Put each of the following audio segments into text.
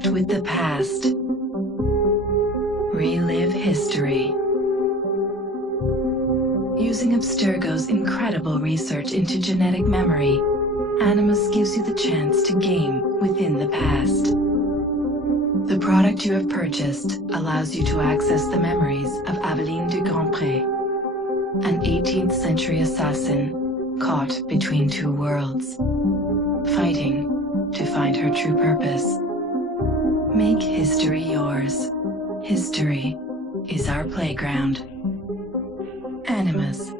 Connect with the past. Relive history. Using Abstergo's incredible research into genetic memory, Animus gives you the chance to game within the past. The product you have purchased allows you to access the memories of Aveline de Grandpré, an 18th century assassin caught between two worlds, fighting to find her true purpose. Make history yours. History is our playground. Animus.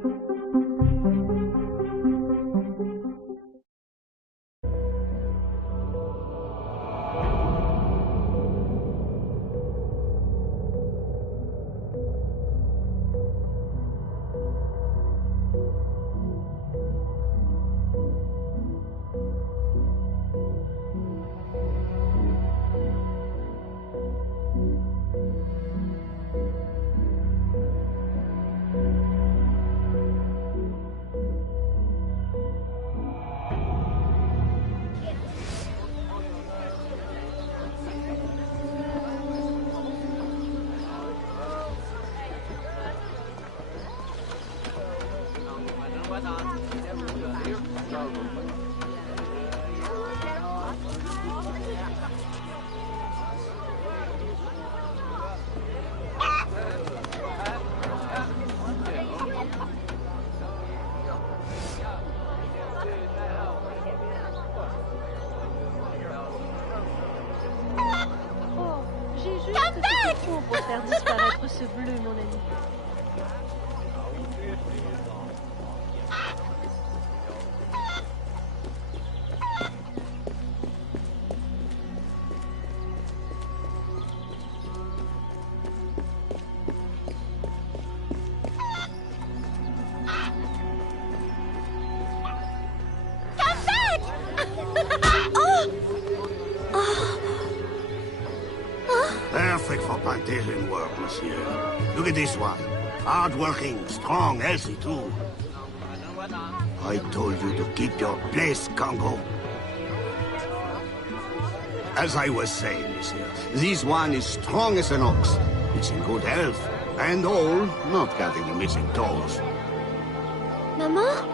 Pour faire disparaître ce bleu, mon ami. Perfect for plantation work, monsieur. Look at this one. Hard-working, strong, healthy too. I told you to keep your place, Congo. As I was saying, monsieur, this one is strong as an ox. It's in good health, and all, not counting the missing toes. Maman?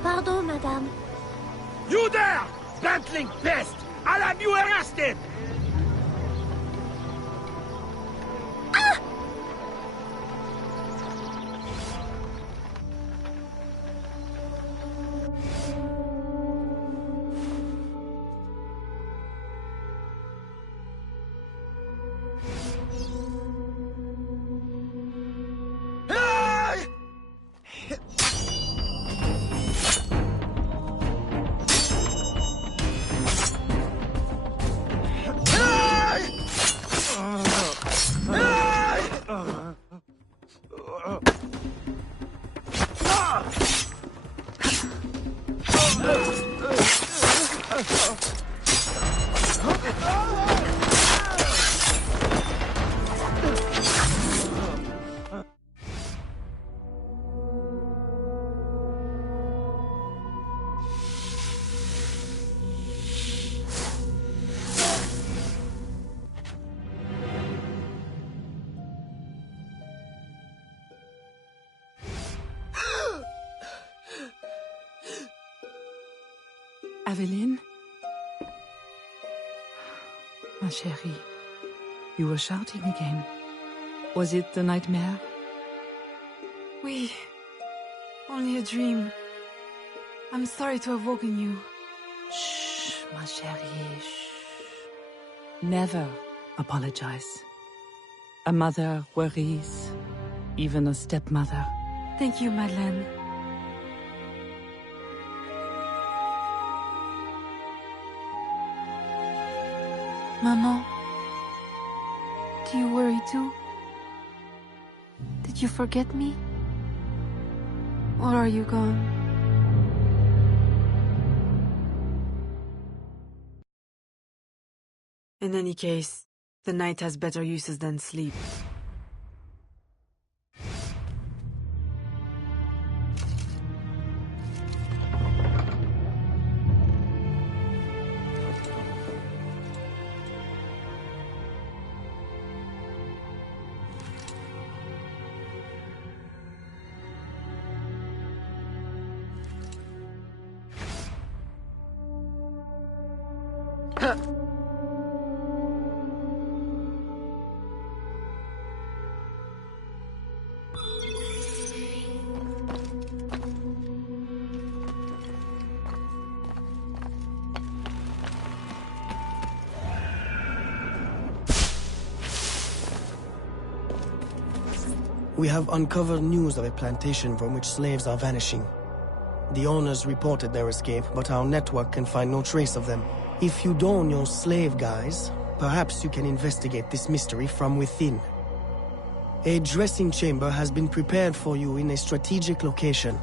Pardon, madame. You there! Bantling pest! I'll have you arrested! Aveline? Ma chérie, you were shouting again. Was it the nightmare? Oui. Only a dream. I'm sorry to have woken you. Shh, ma chérie, shh. Never apologize. A mother worries, even a stepmother. Thank you, Madeleine. Maman, do you worry too? Did you forget me? Or are you gone? In any case, the night has better uses than sleep. We have uncovered news of a plantation from which slaves are vanishing. The owners reported their escape, but our network can find no trace of them. If you don your slave guise, perhaps you can investigate this mystery from within. A dressing chamber has been prepared for you in a strategic location.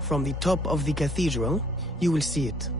From the top of the cathedral, you will see it.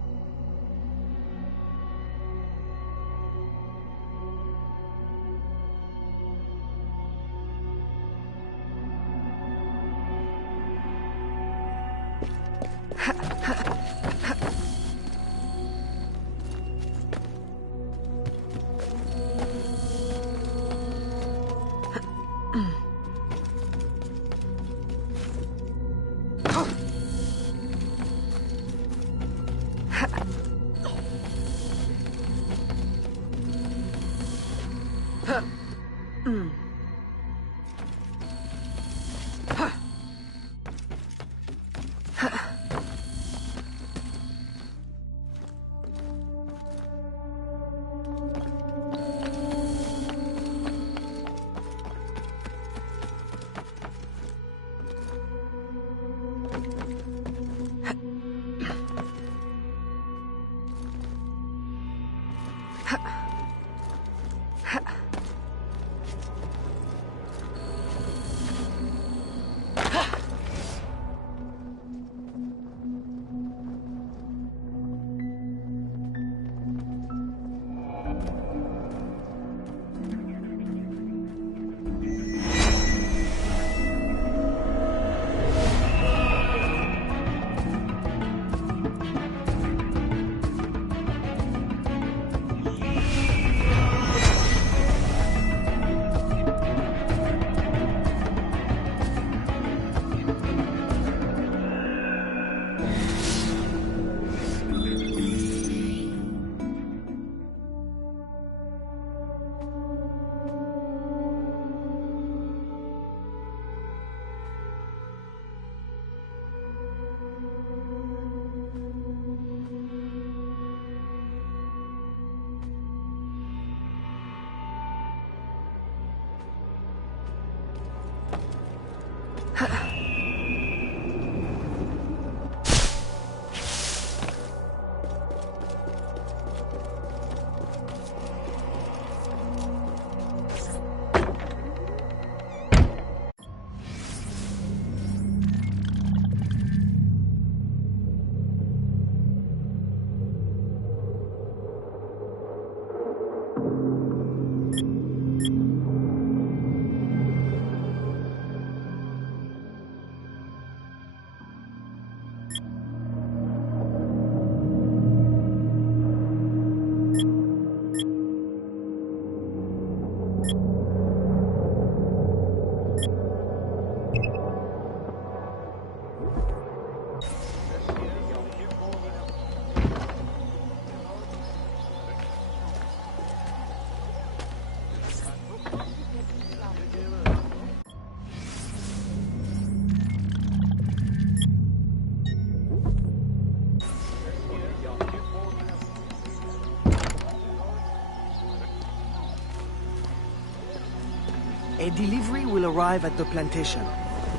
A delivery will arrive at the plantation.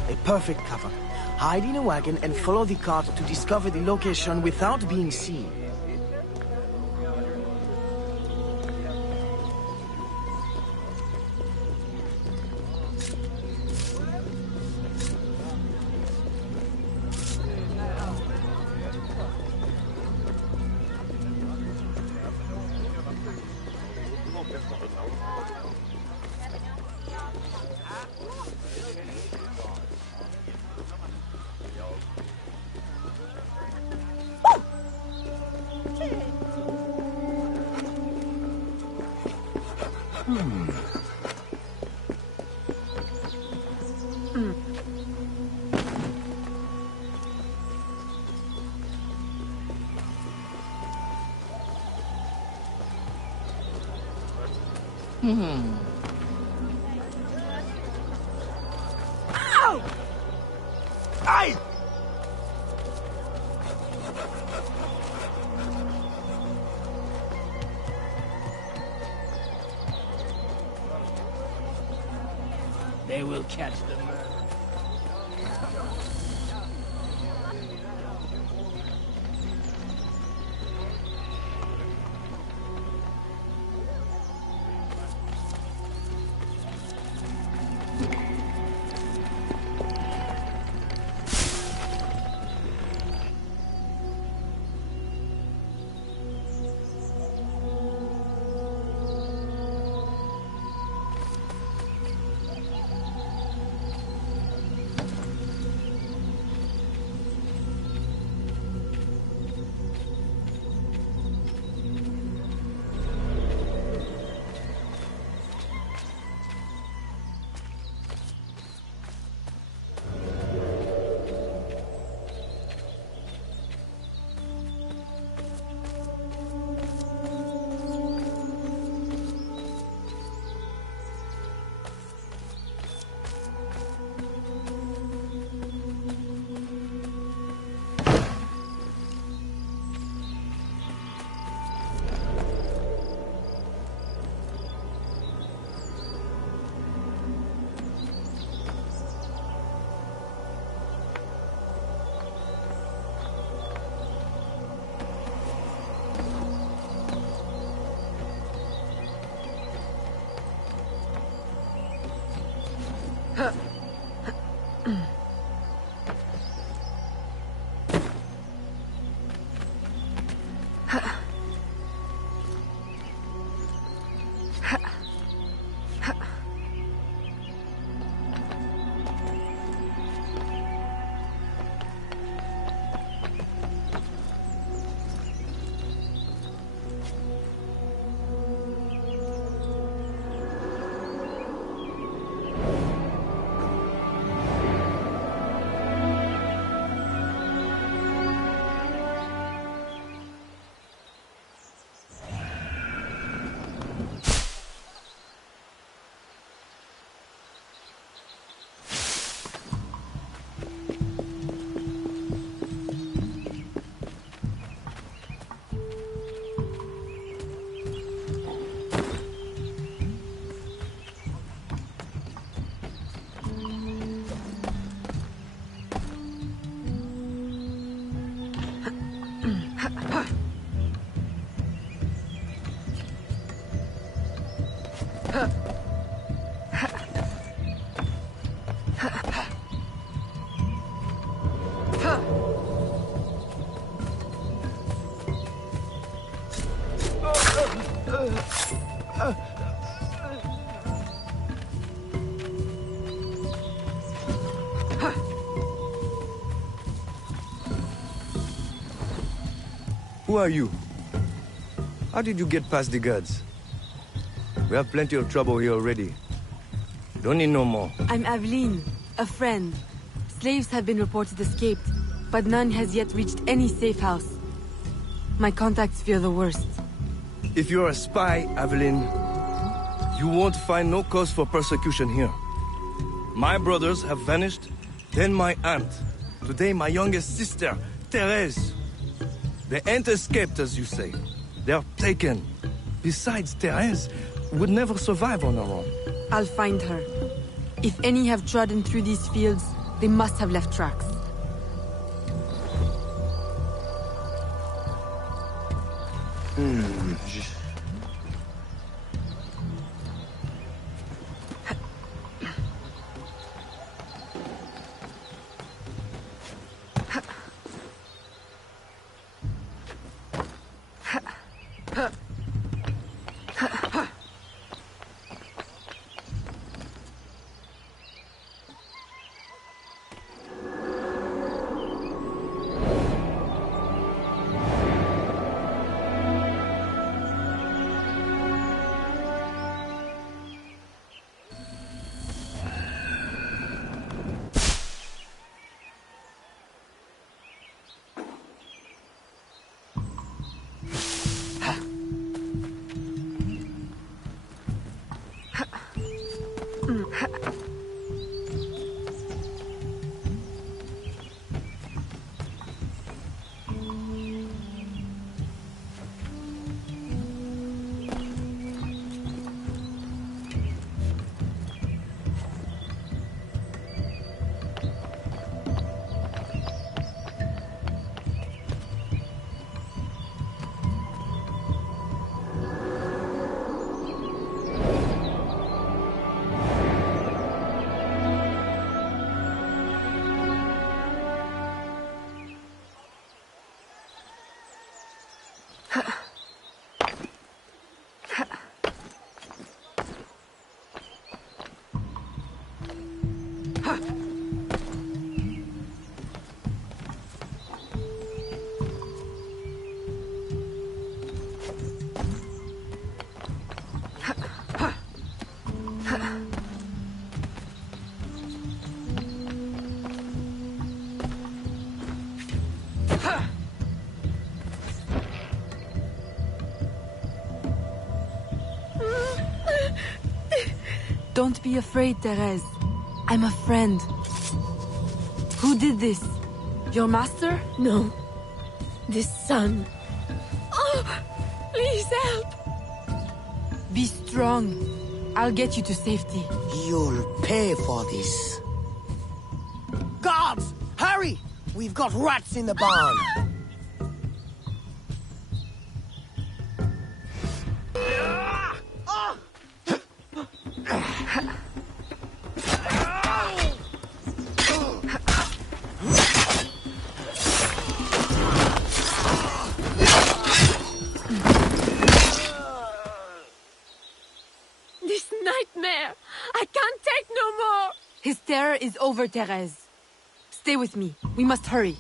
A perfect cover. Hide in a wagon and follow the cart to discover the location without being seen. Ow! Aye! They will catch the murderer. Who are you? How did you get past the guards? We have plenty of trouble here already. Don't need no more. I'm Aveline, a friend. Slaves have been reported escaped, but none has yet reached any safe house. My contacts fear the worst. If you're a spy, Aveline, you won't find no cause for persecution here. My brothers have vanished, then my aunt. Today my youngest sister, Therese. They ain't escaped, as you say. They're taken. Besides, Therese would never survive on her own. I'll find her. If any have trodden through these fields, they must have left tracks. Don't be afraid, Therese. I'm a friend. Who did this? Your master? No. This son. Oh, please help. Be strong. I'll get you to safety. You'll pay for this. Guards! Hurry! We've got rats in the barn. This nightmare. I can't take no more. His terror is over, Therese. Stay with me. We must hurry.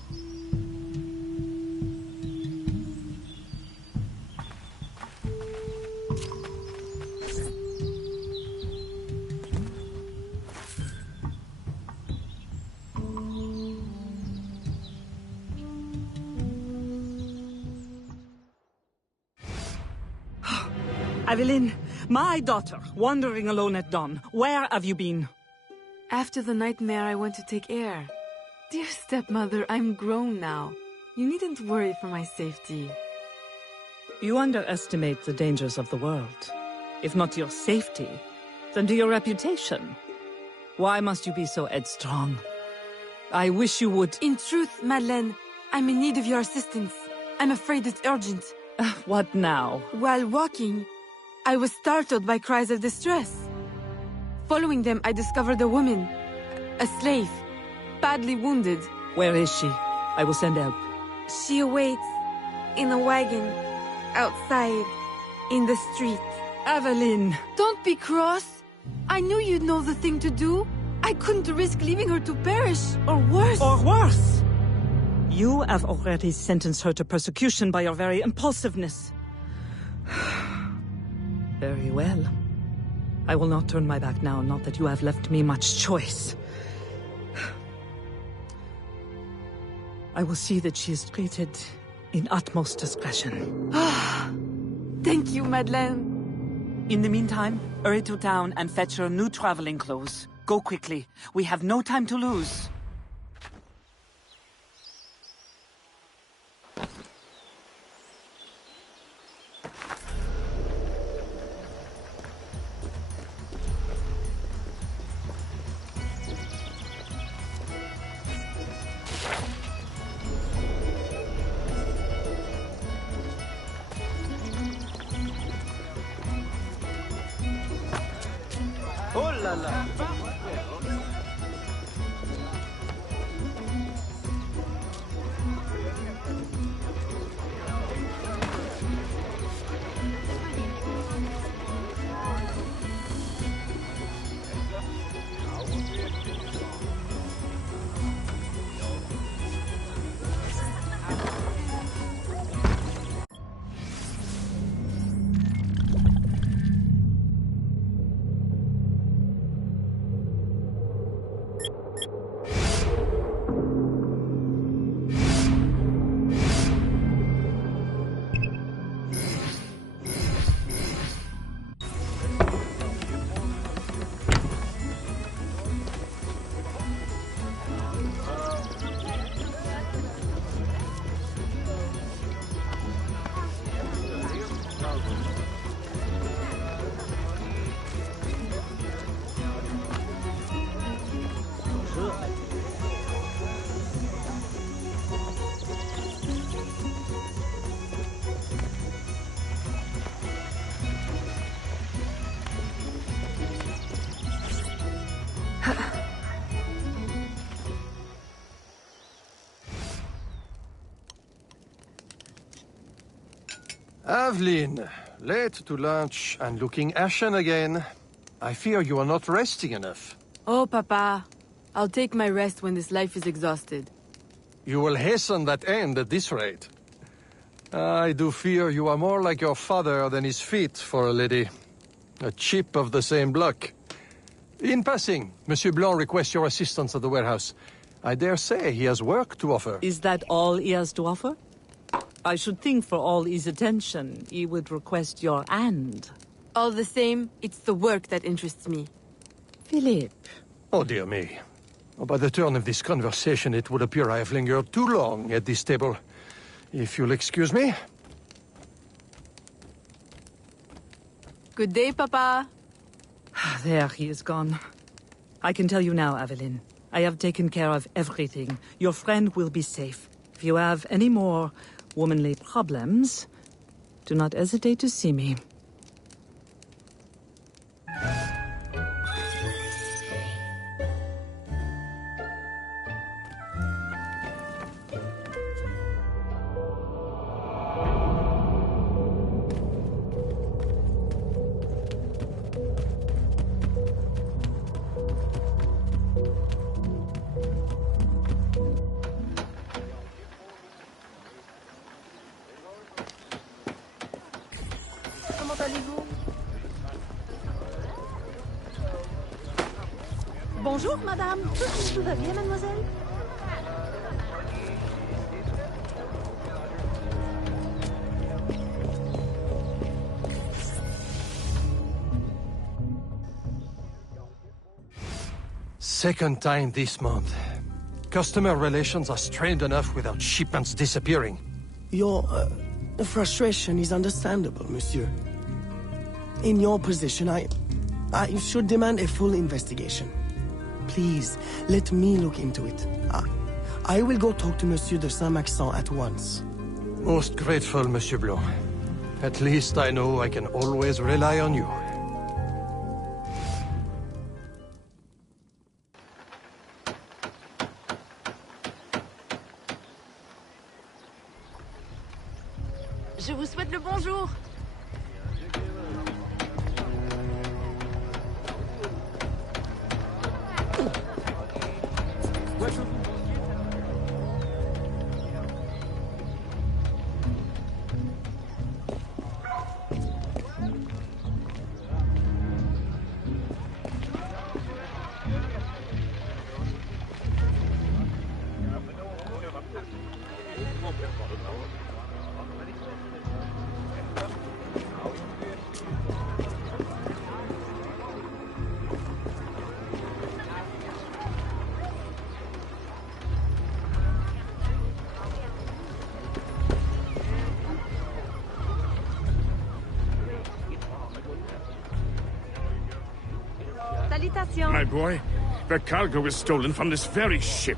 Evelyn, my daughter, wandering alone at dawn. Where have you been? After the nightmare, I went to take air. Dear stepmother, I'm grown now. You needn't worry for my safety. You underestimate the dangers of the world. If not to your safety, then to your reputation. Why must you be so headstrong? I wish you would... In truth, Madeleine, I'm in need of your assistance. I'm afraid it's urgent. What now? While walking, I was startled by cries of distress. Following them, I discovered a woman, a slave, badly wounded. Where is she? I will send help. She awaits in a wagon, outside, in the street. Evelyn! Don't be cross. I knew you'd know the thing to do. I couldn't risk leaving her to perish, or worse. Or worse! You have already sentenced her to persecution by your very impulsiveness. Very well. I will not turn my back now, not that you have left me much choice. I will see that she is treated in utmost discretion. Thank you, Madeleine. In the meantime, hurry to town and fetch her new traveling clothes. Go quickly. We have no time to lose. Oh là là. Aveline, late to lunch and looking ashen again. I fear you are not resting enough. Oh, Papa. I'll take my rest when this life is exhausted. You will hasten that end at this rate. I do fear you are more like your father than is fit for a lady. A chip of the same block. In passing, Monsieur Blanc requests your assistance at the warehouse. I dare say he has work to offer. Is that all he has to offer? I should think for all his attention, he would request your hand. All the same, it's the work that interests me. Philippe. Oh, dear me. Oh, by the turn of this conversation, it would appear I have lingered too long at this table. If you'll excuse me. Good day, Papa. There, he is gone. I can tell you now, Aveline. I have taken care of everything. Your friend will be safe. If you have any more womanly problems, do not hesitate to see me. Comment allez-vous? Bonjour, madame. Tout va bien, mademoiselle? Second time this month. Customer relations are strained enough without shipments disappearing. Your frustration is understandable, monsieur. In your position, I should demand a full investigation. Please, let me look into it. I will go talk to Monsieur de Saint-Maxent at once. Most grateful, Monsieur Blanc. At least I know I can always rely on you. Je vous souhaite le bonjour. My boy, the cargo was stolen from this very ship.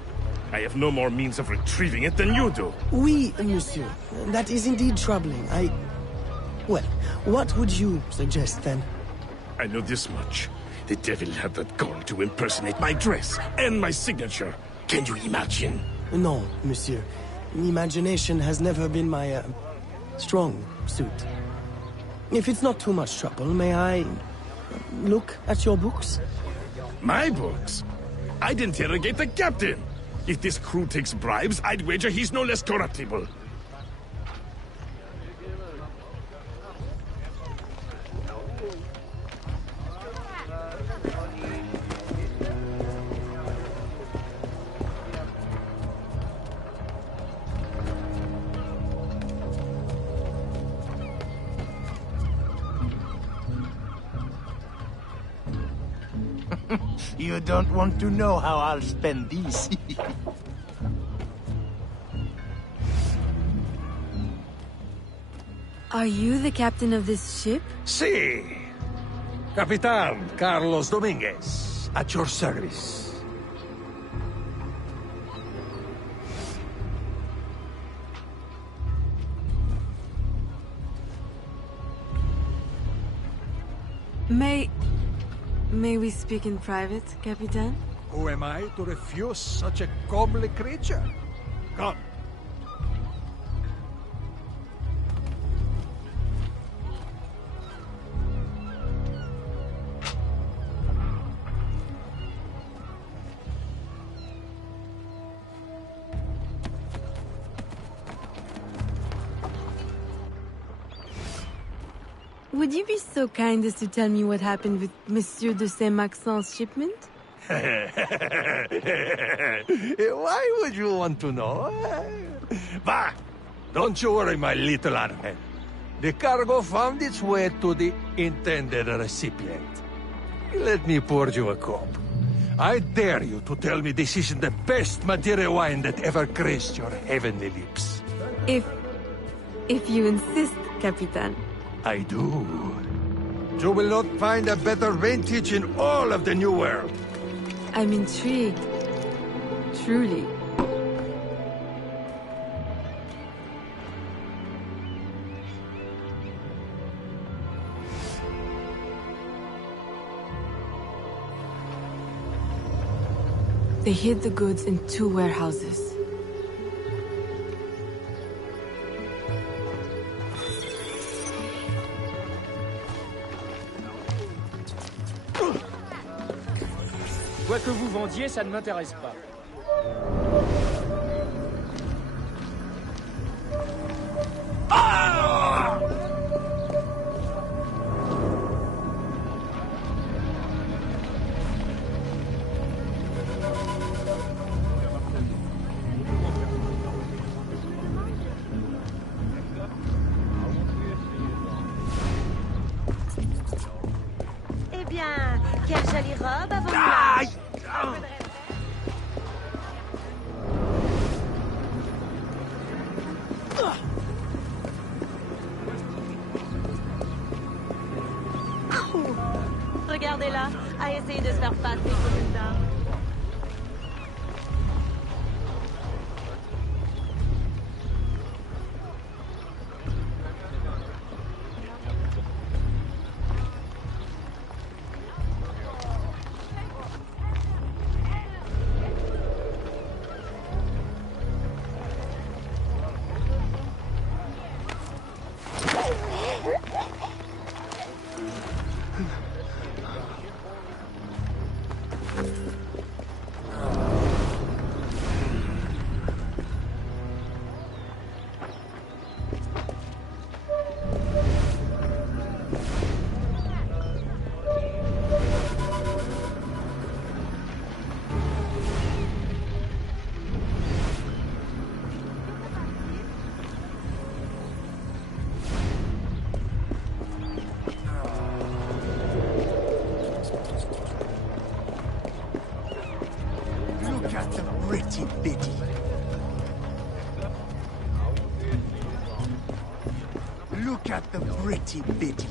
I have no more means of retrieving it than you do. Oui, monsieur. That is indeed troubling. Well, what would you suggest then? I know this much. The devil had that gall to impersonate my dress and my signature. Can you imagine? No, monsieur. Imagination has never been my, strong suit. If it's not too much trouble, may I look at your books? My books? I'd interrogate the captain. If this crew takes bribes, I'd wager he's no less corruptible. You don't want to know how I'll spend these. Are you the captain of this ship? Si. Capitan Carlos Dominguez, at your service. May we speak in private, Capitan? Who am I to refuse such a comely creature? Come. Would you be so kind as to tell me what happened with Monsieur de Saint-Maxent's shipment? Why would you want to know? Bah! Don't you worry, my little Angel. The cargo found its way to the intended recipient. Let me pour you a cup. I dare you to tell me this isn't the best Madeira wine that ever graced your heavenly lips. If you insist, Capitan. I do. You will not find a better vintage in all of the New World. I'm intrigued. Truly. They hid the goods in 2 warehouses. Quoi que vous vendiez, ça ne m'intéresse pas. Eh bien, quelle jolie robe avant Aïe! Regardez-la, à essayer de se faire passer pour une dame. Look at the pretty biddy. Look at the pretty biddy.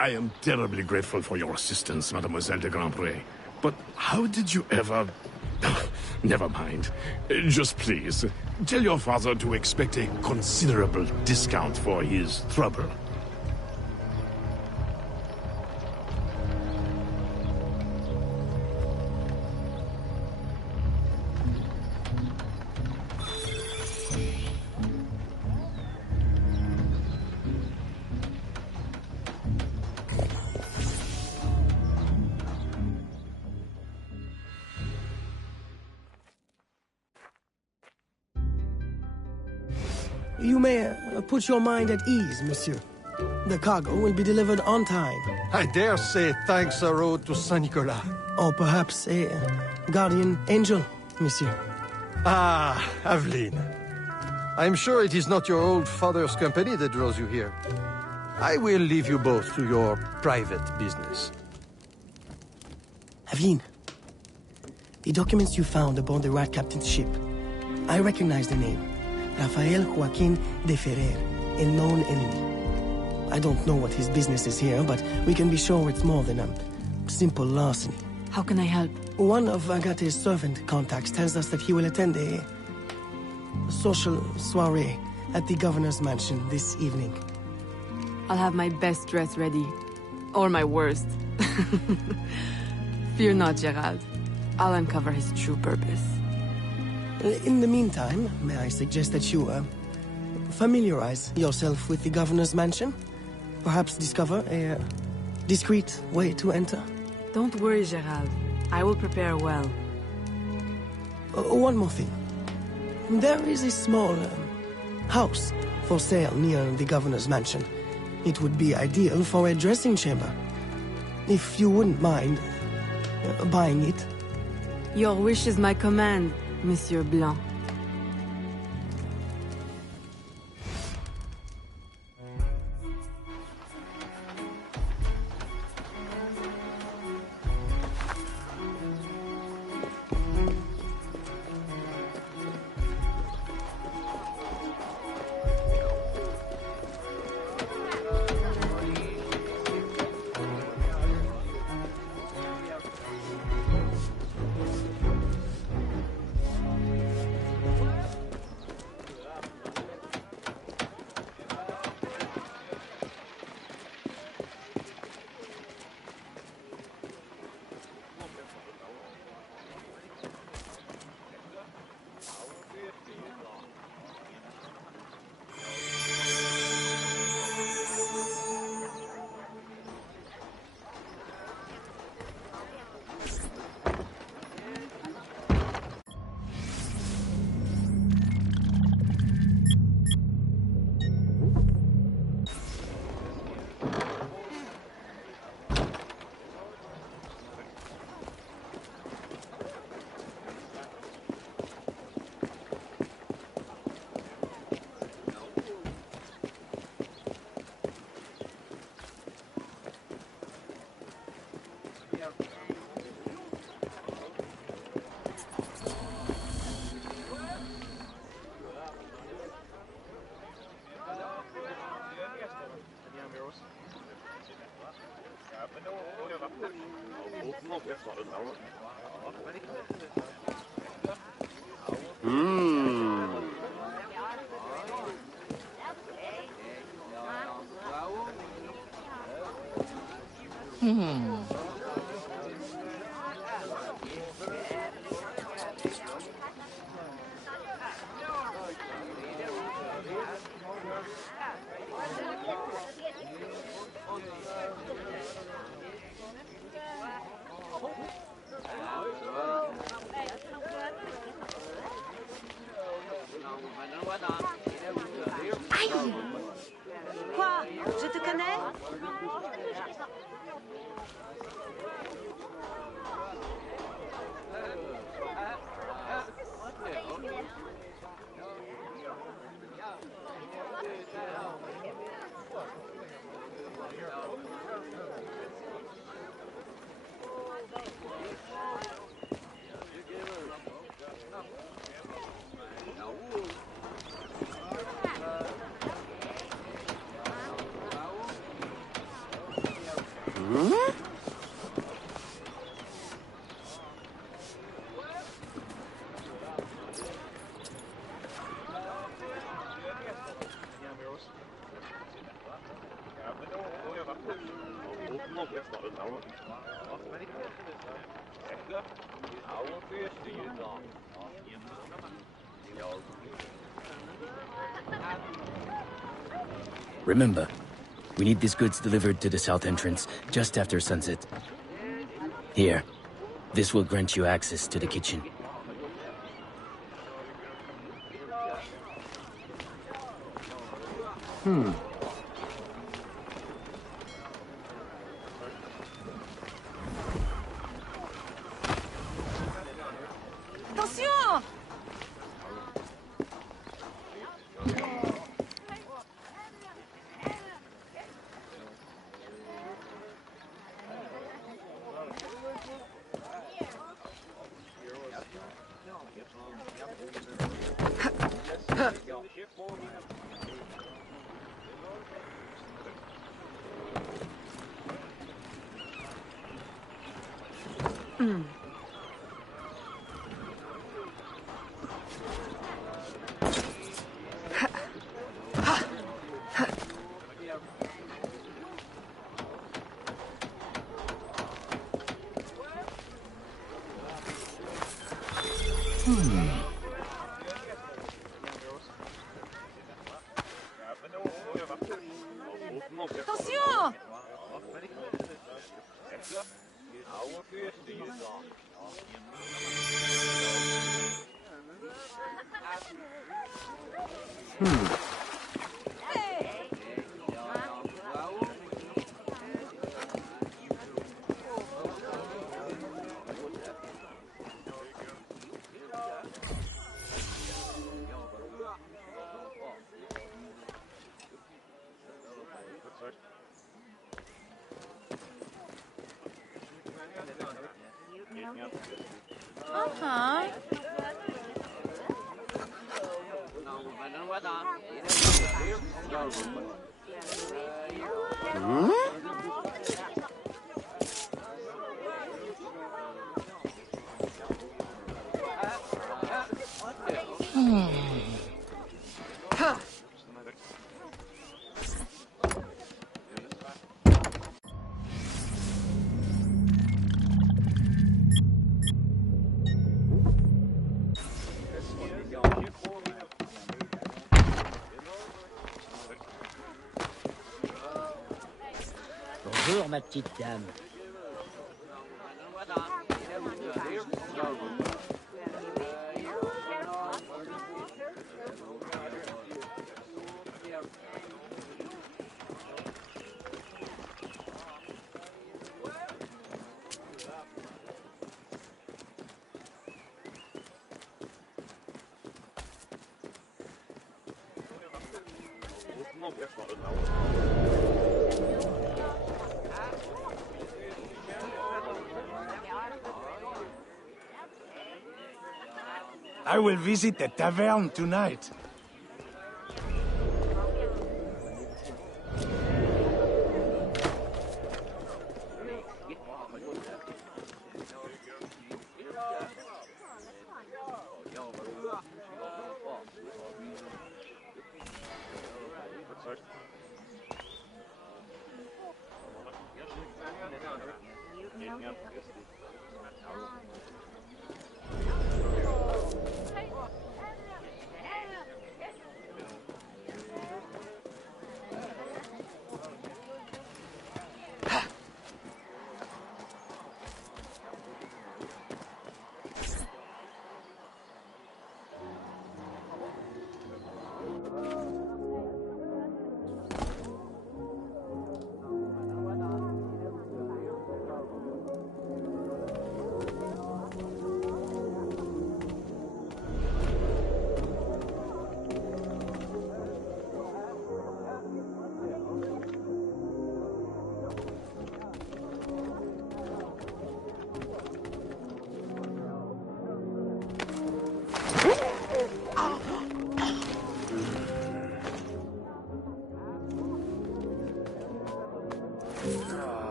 I am terribly grateful for your assistance, Mademoiselle de Grandpré. But how did you ever... Never mind. Just please, tell your father to expect a considerable discount for his trouble. You may put your mind at ease, monsieur. The cargo will be delivered on time. I dare say thanks are owed to Saint Nicolas. Or perhaps a guardian angel, monsieur. Ah, Aveline. I'm sure it is not your old father's company that draws you here. I will leave you both to your private business. Aveline, the documents you found aboard the Rat Captain's ship. I recognize the name. Rafael Joaquin de Ferrer, a known enemy. I don't know what his business is here, but we can be sure it's more than a simple larceny. How can I help? One of Agate's servant contacts tells us that he will attend a social soiree at the governor's mansion this evening. I'll have my best dress ready. Or my worst. Fear not, Gerald. I'll uncover his true purpose. In the meantime, may I suggest that you, familiarize yourself with the governor's mansion? Perhaps discover a discreet way to enter? Don't worry, Gerald. I will prepare well. One more thing. There is a small house for sale near the governor's mansion. It would be ideal for a dressing chamber. If you wouldn't mind buying it. Your wish is my command, Monsieur Blanc. Aïe! Quoi? Je te connais? Remember, we need these goods delivered to the south entrance just after sunset. Here, this will grant you access to the kitchen. Attention! Attention! Uh-huh. Bonjour, ma petite dame. I will visit the tavern tonight.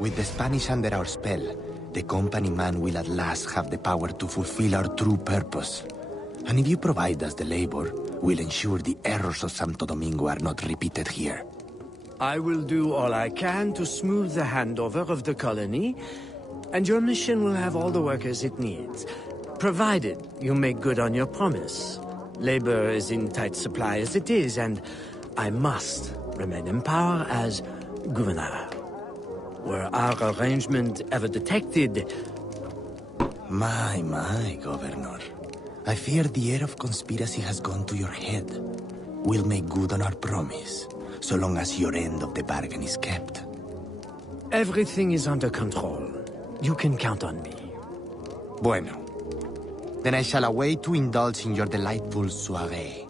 With the Spanish under our spell, the company man will at last have the power to fulfill our true purpose. And if you provide us the labor, we'll ensure the errors of Santo Domingo are not repeated here. I will do all I can to smooth the handover of the colony, and your mission will have all the workers it needs, provided you make good on your promise. Labor is in tight supply as it is, and I must remain in power as governor. Were our arrangement ever detected... My, Governor. I fear the air of conspiracy has gone to your head. We'll make good on our promise, so long as your end of the bargain is kept. Everything is under control. You can count on me. Bueno. Then I shall await to indulge in your delightful soirée.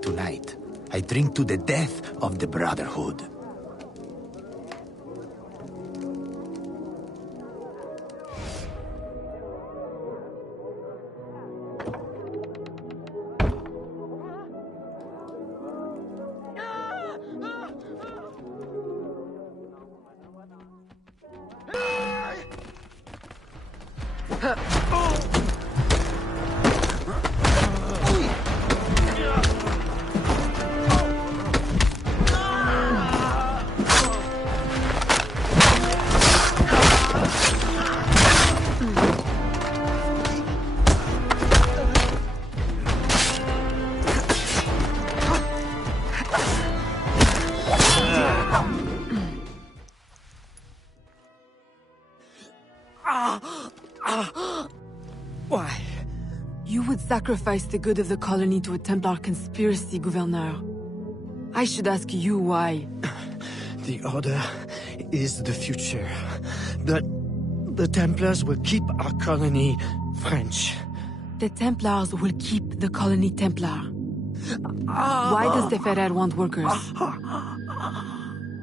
Tonight, I drink to the death of the Brotherhood. Why? You would sacrifice the good of the colony to a Templar conspiracy, Gouverneur. I should ask you why. The Order is the future. The Templars will keep our colony French. The Templars will keep the colony Templar. Why does the Ferrer want workers?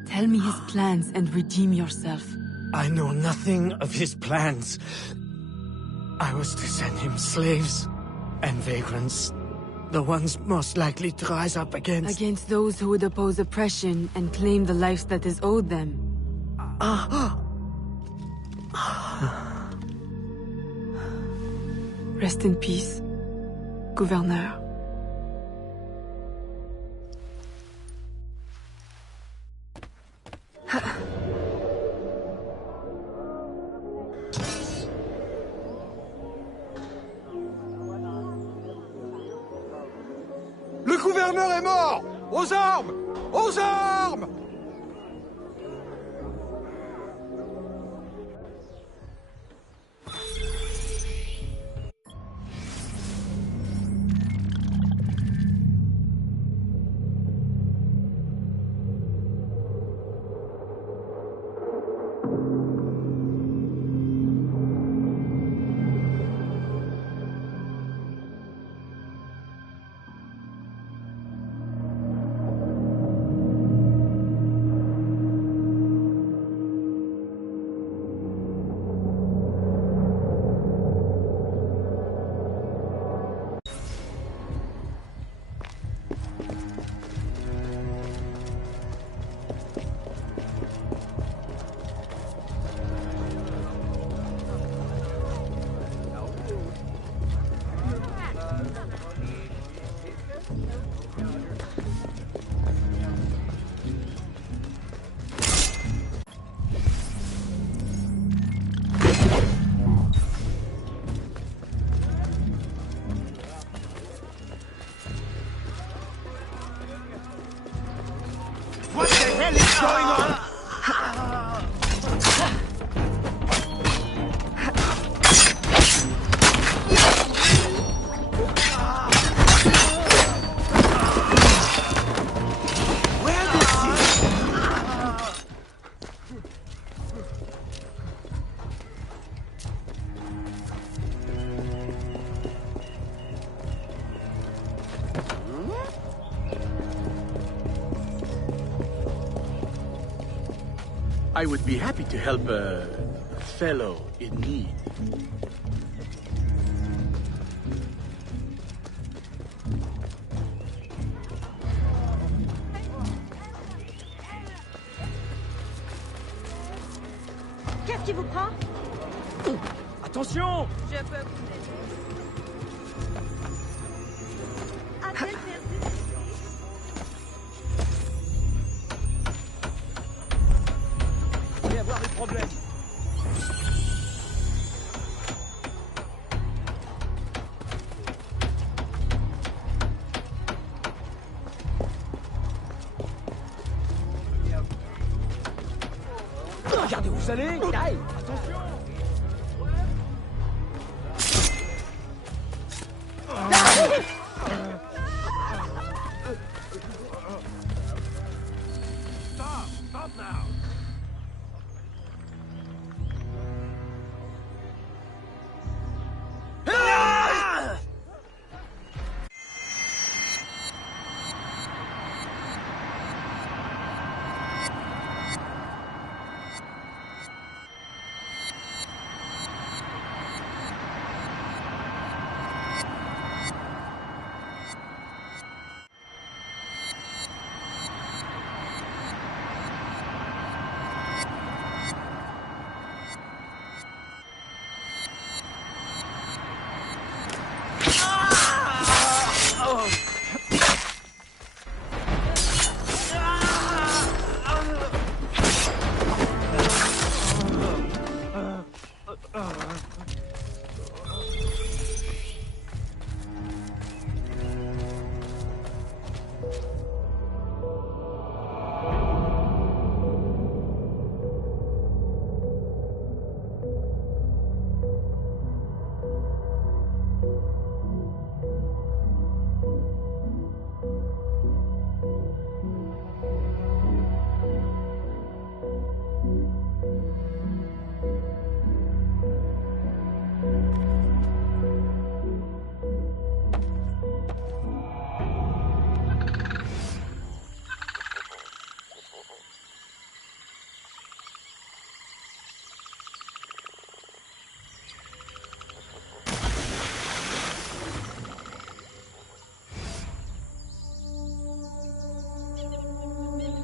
Tell me his plans and redeem yourself. I know nothing of his plans. I was to send him slaves and vagrants. The ones most likely to rise up against... Against those who would oppose oppression and claim the life that is owed them. Rest in peace, Gouverneur. Le gouverneur est mort! Aux armes! Aux armes! What the hell is going on? I would be happy to help a fellow in need. qui vous prend? Attention! Je peux vous aider. A-t-elle perdu? Il va y avoir des problèmes. Regardez où vous allez! Aïe! Attention! Stop now!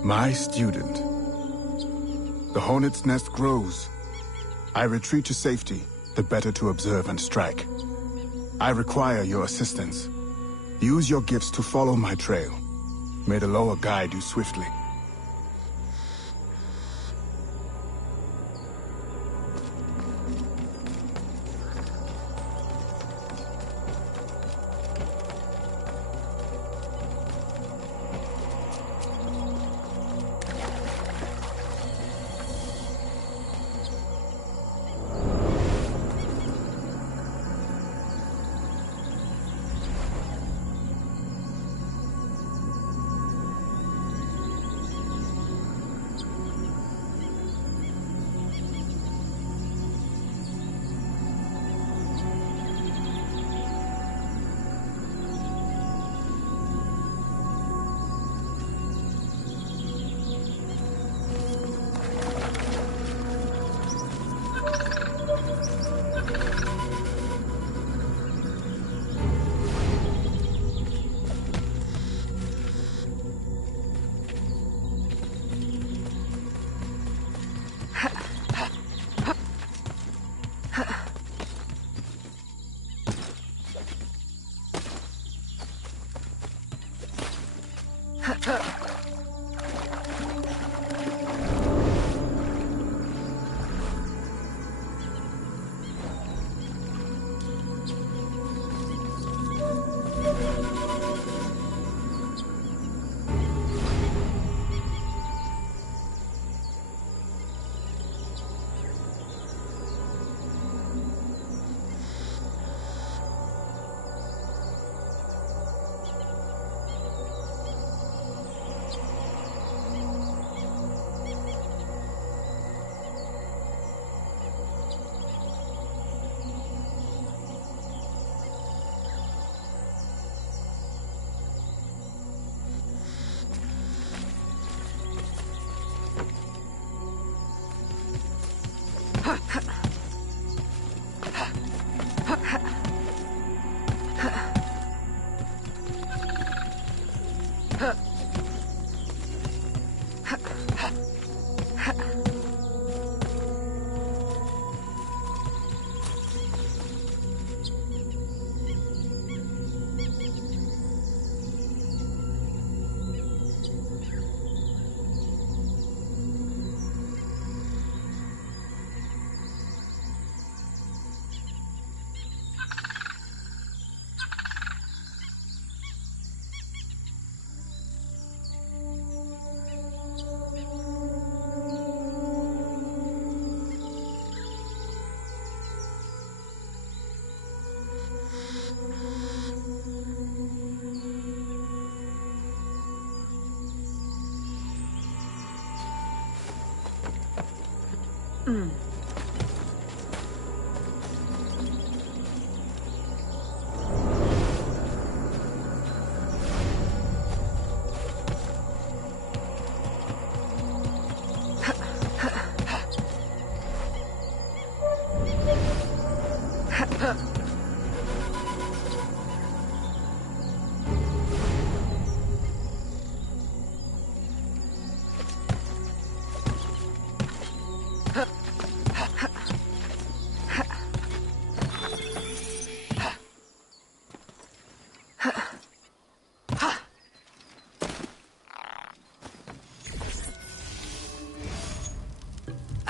My student. The hornet's nest grows. I retreat to safety, the better to observe and strike. I require your assistance. Use your gifts to follow my trail. May the lower guide you swiftly.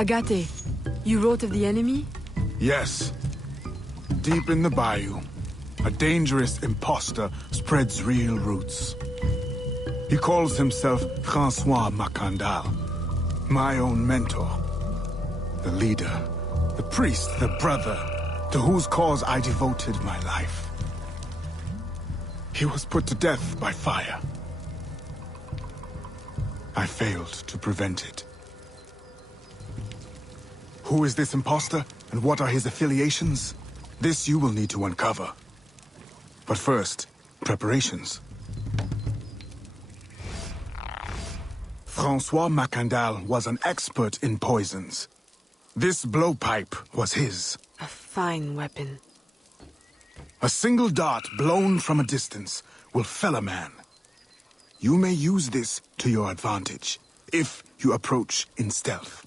Agate, you wrote of the enemy? Yes. Deep in the bayou, a dangerous imposter spreads real roots. He calls himself Francois Macandal, my own mentor. The leader, the priest, the brother, to whose cause I devoted my life. He was put to death by fire. I failed to prevent it. Who is this imposter, and what are his affiliations? This you will need to uncover. But first, preparations. Francois Macandal was an expert in poisons. This blowpipe was his. A fine weapon. A single dart blown from a distance will fell a man. You may use this to your advantage, if you approach in stealth.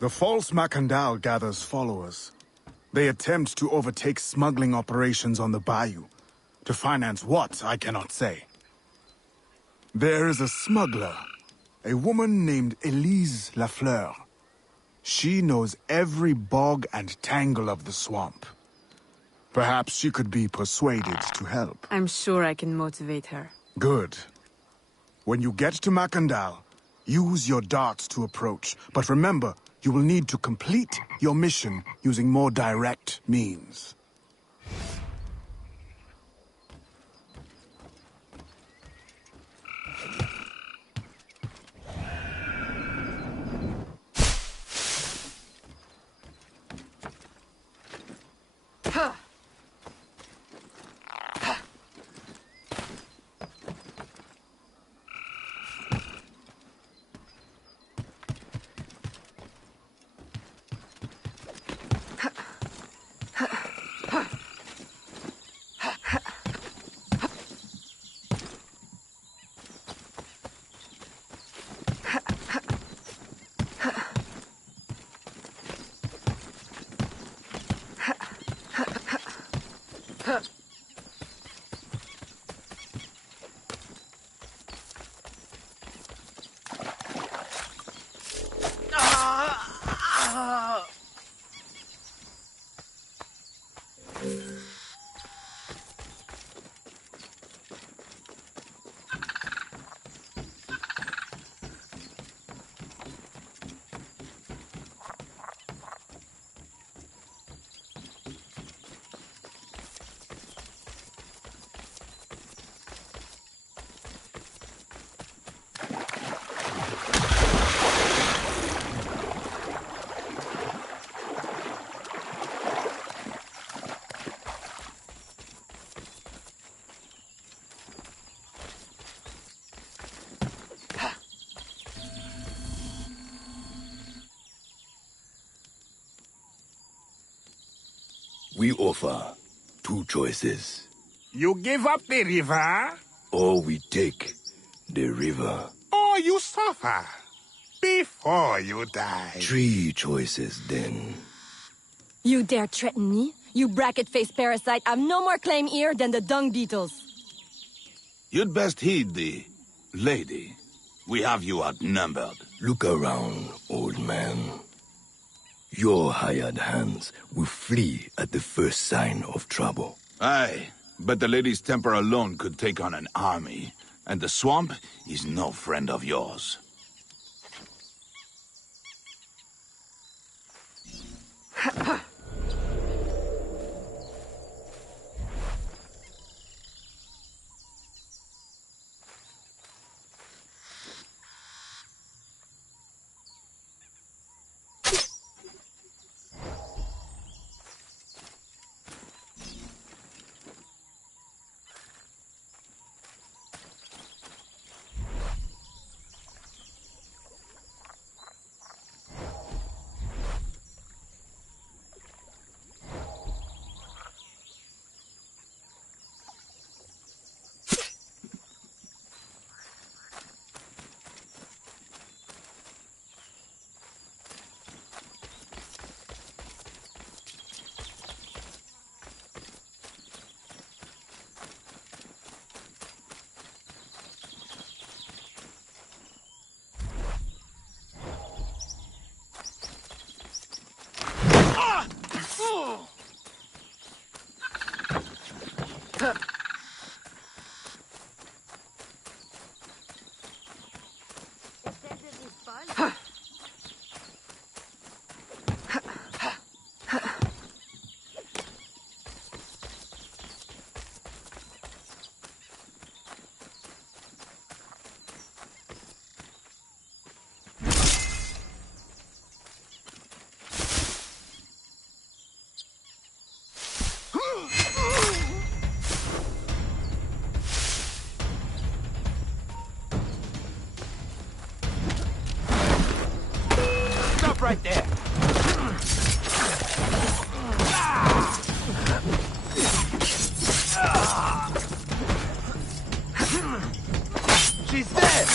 The false Macandal gathers followers. They attempt to overtake smuggling operations on the bayou. To finance what, I cannot say. There is a smuggler, a woman named Elise Lafleur. She knows every bog and tangle of the swamp. Perhaps she could be persuaded to help. I'm sure I can motivate her. Good. When you get to Macandal, use your darts to approach. But remember, you will need to complete your mission using more direct means. We offer 2 choices. You give up the river? Or we take the river. Or you suffer before you die. 3 choices, then. You dare threaten me? You bracket-faced parasite, I've no more claim here than the dung beetles. You'd best heed the lady. We have you outnumbered. Look around, old man. Your hired hands will flee at the first sign of trouble. Aye, but the lady's temper alone could take on an army, and the swamp is no friend of yours. Right there. She's dead.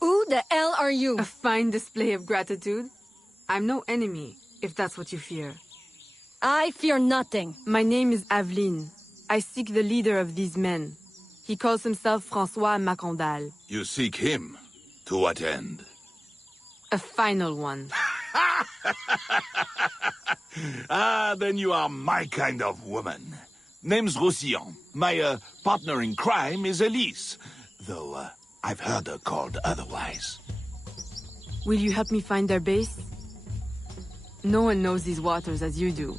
Who the hell are you? A fine display of gratitude. I'm no enemy, if that's what you fear. I fear nothing. My name is Aveline. I seek the leader of these men. He calls himself François Macondal. You seek him? To what end? A final one. Ah, then you are my kind of woman. Name's Roussillon. My partner in crime is Elise. Though, I've heard her called otherwise. Will you help me find their base? No one knows these waters as you do.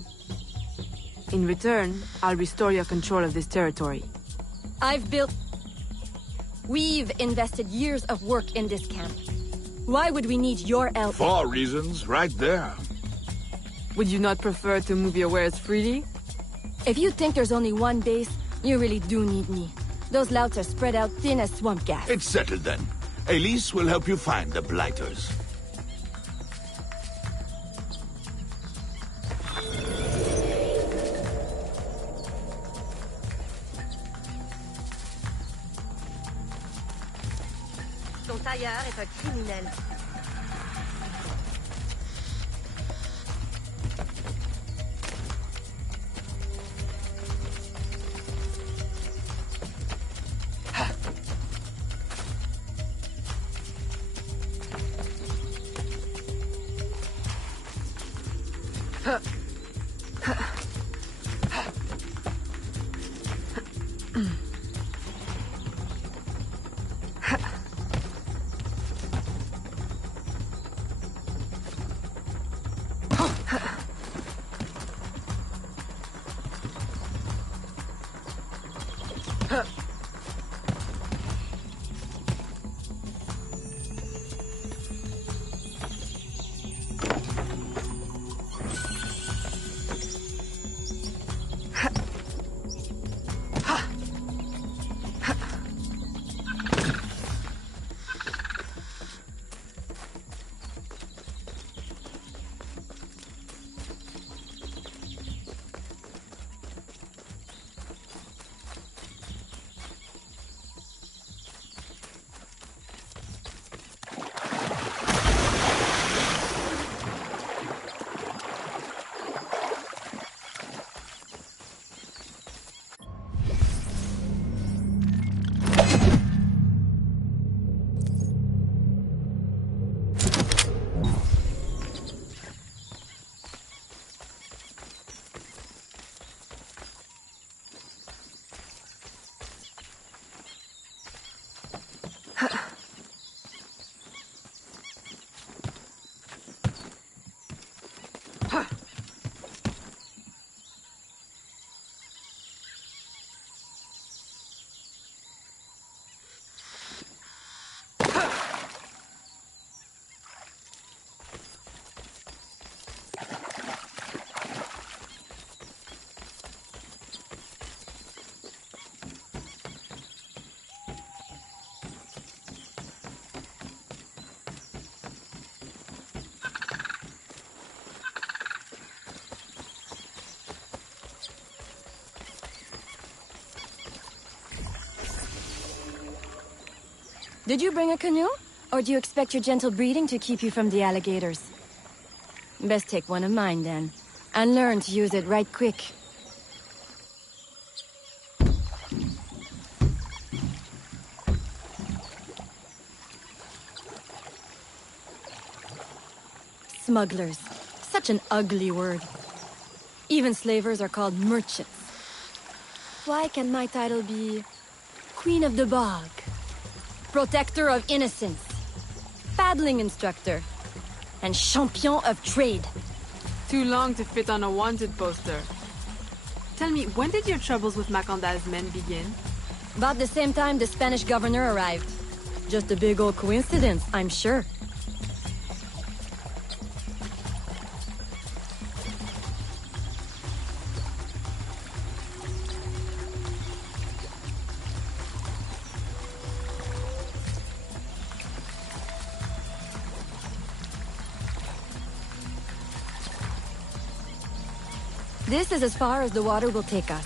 In return, I'll restore your control of this territory. We've invested years of work in this camp. Why would we need your help? 4 reasons, right there. Would you not prefer to move your wares freely? If you think there's only one base, you really do need me. Those louts are spread out thin as swamp gas. It's settled then. Elise will help you find the blighters. Ton tailleur est un criminel. Did you bring a canoe? Or do you expect your gentle breeding to keep you from the alligators? Best take one of mine, then. And learn to use it right quick. Smugglers. Such an ugly word. Even slavers are called merchants. Why can't my title be... Queen of the Bog? Protector of Innocence? Paddling instructor? And champion of trade? Too long to fit on a wanted poster. Tell me, when did your troubles with Macandal's men begin? About the same time the Spanish governor arrived. Just a big old coincidence, I'm sure. This is as far as the water will take us.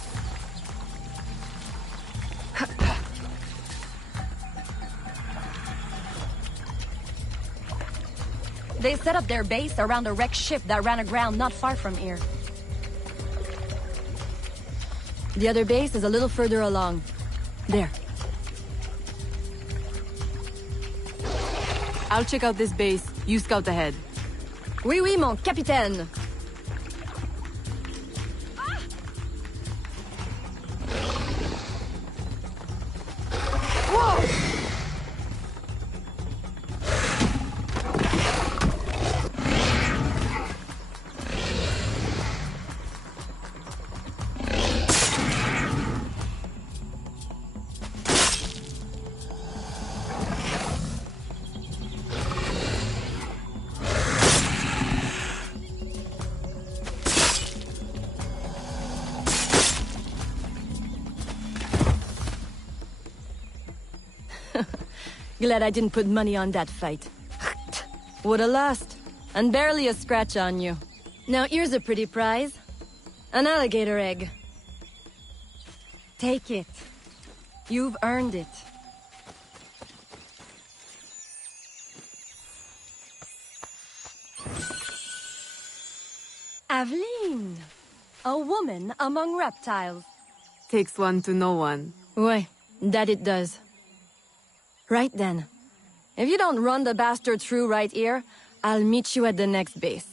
They set up their base around a wrecked ship that ran aground not far from here. The other base is a little further along. There. I'll check out this base. You scout ahead. Oui, oui, mon capitaine. Glad I didn't put money on that fight. Woulda lost. And barely a scratch on you. Now here's a pretty prize. An alligator egg. Take it. You've earned it. Aveline! A woman among reptiles. Takes one to know one. Ouais, that it does. Right then. If you don't run the bastard through right here, I'll meet you at the next base.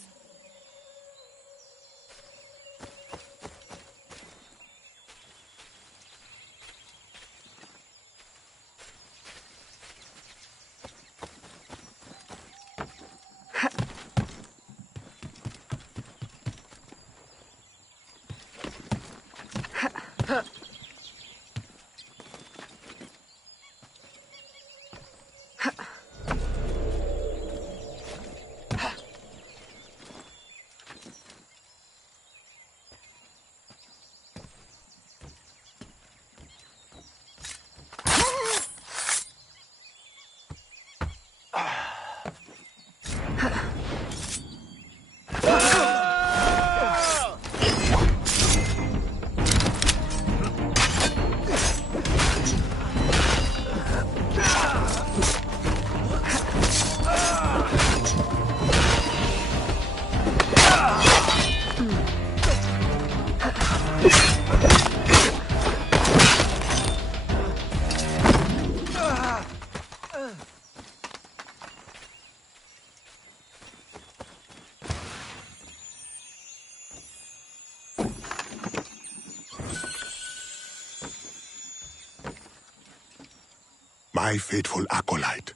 My faithful acolyte,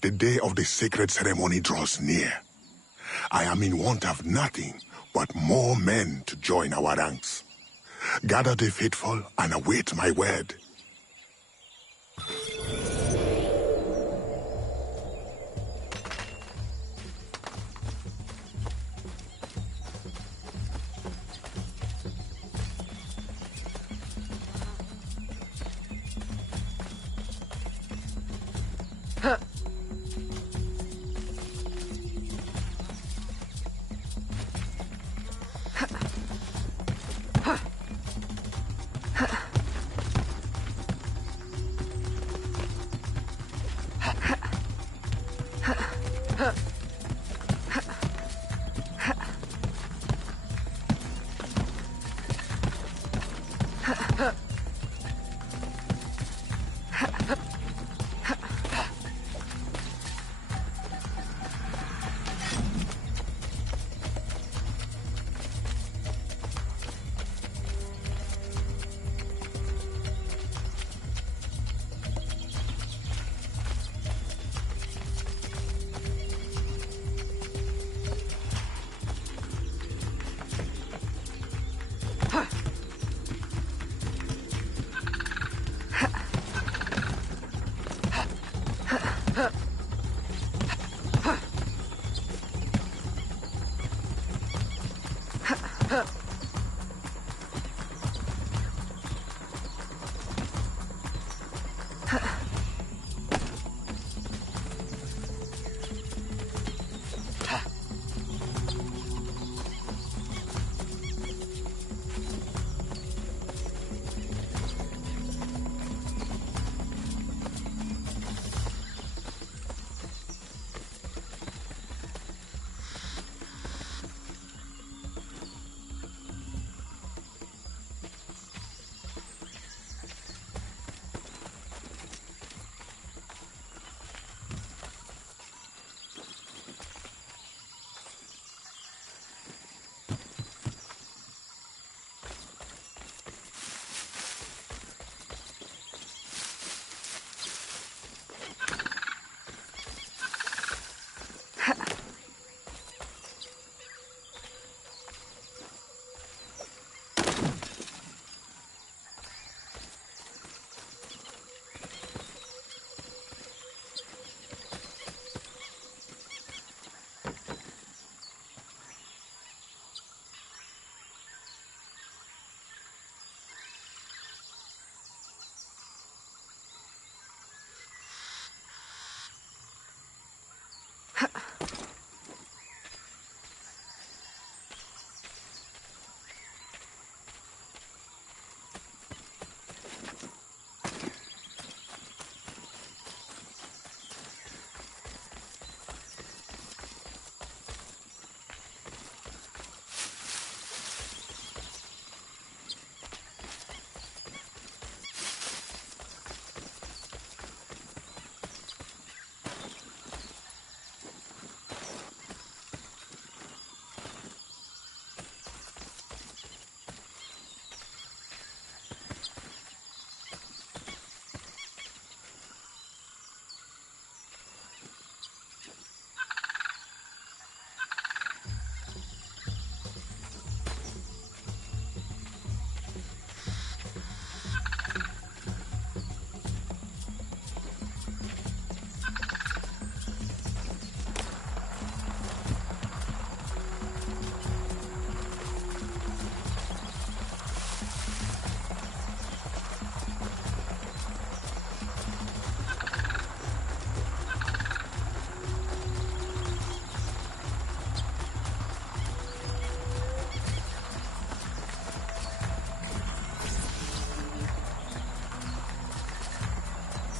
the day of the sacred ceremony draws near. I am in want of nothing but more men to join our ranks. Gather the faithful and await my word.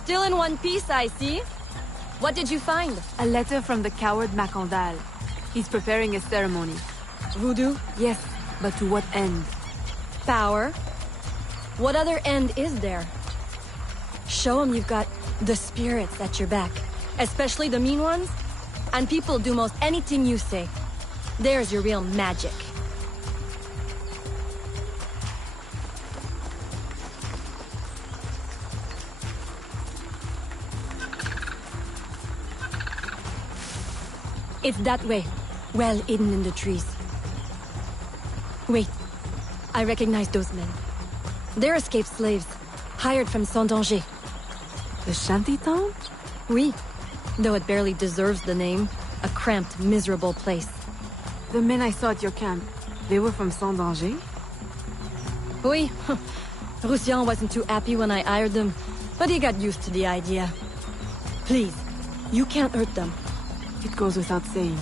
Still in one piece, I see. What did you find? A letter from the coward Macandal. He's preparing a ceremony. Voodoo? Yes, but to what end? Power. What other end is there? Show him you've got the spirits at your back. Especially the mean ones. And people do most anything you say. There's your real magic. It's that way. Well hidden in the trees. Wait. I recognize those men. They're escaped slaves. Hired from Saint-Danger. The shantytown? Oui. Though it barely deserves the name. A cramped, miserable place. The men I saw at your camp, they were from Saint-Danger? Oui. Roussillon wasn't too happy when I hired them, but he got used to the idea. Please, you can't hurt them. It goes without saying.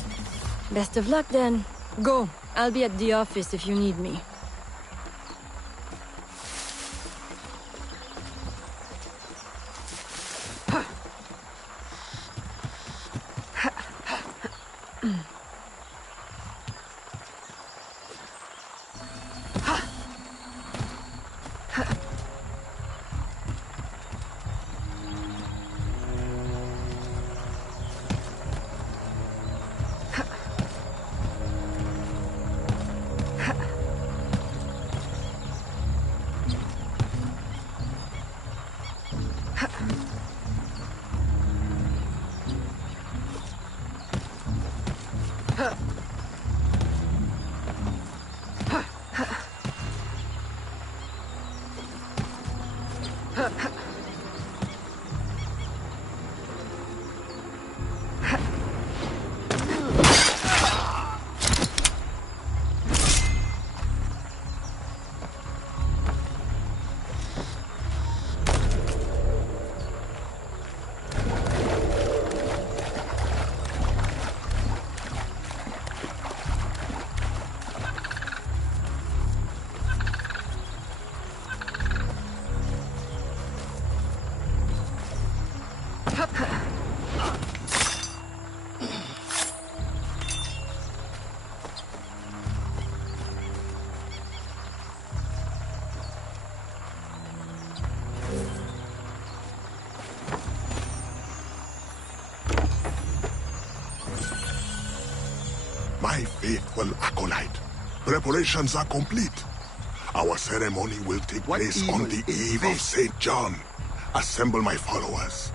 Best of luck then. Go. I'll be at the office if you need me. Preparations are complete. Our ceremony will take place on the eve of St. John. Assemble my followers.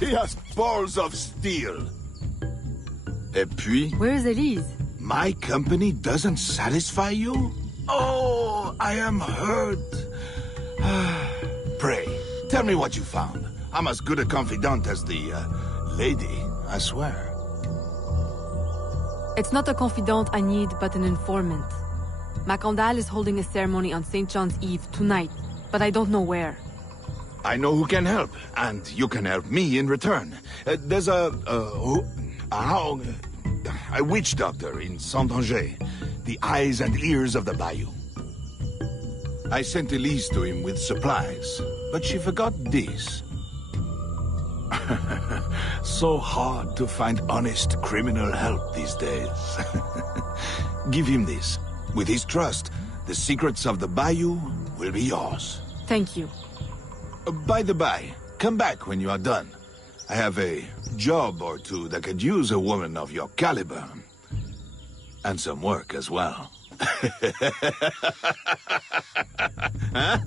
He has balls of steel. Et puis? Where's Elise? My company doesn't satisfy you? Oh, I am hurt. Pray, tell me what you found. I'm as good a confidant as the, lady, I swear. It's not a confidant I need, but an informant. Macandal is holding a ceremony on St. John's Eve tonight, but I don't know where. I know who can help, and you can help me in return. There's a witch doctor in Saint-Anger, the eyes and ears of the bayou. I sent Elise to him with supplies, but she forgot this. So hard to find honest criminal help these days. Give him this. With his trust, the secrets of the bayou will be yours. Thank you. By the by, come back when you are done. I have a job or two that could use a woman of your caliber. And some work as well. Huh?